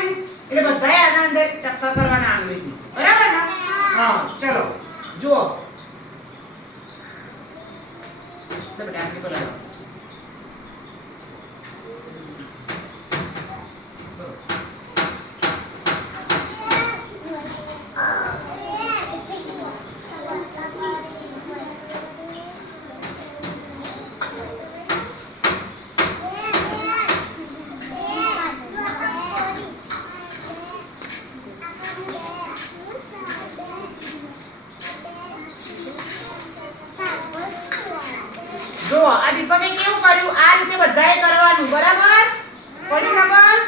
કરીશ એટલે બધાએ આના અંદર ટપકા કરવાના આંગળીથી બરાબર ને હા ચલો જુઓ તો બેટા આંગળી પર લાવો જો આ દીપકે કેવું કર્યું આ રીતે બધાએ કરવાનું બરાબર કોને ખબર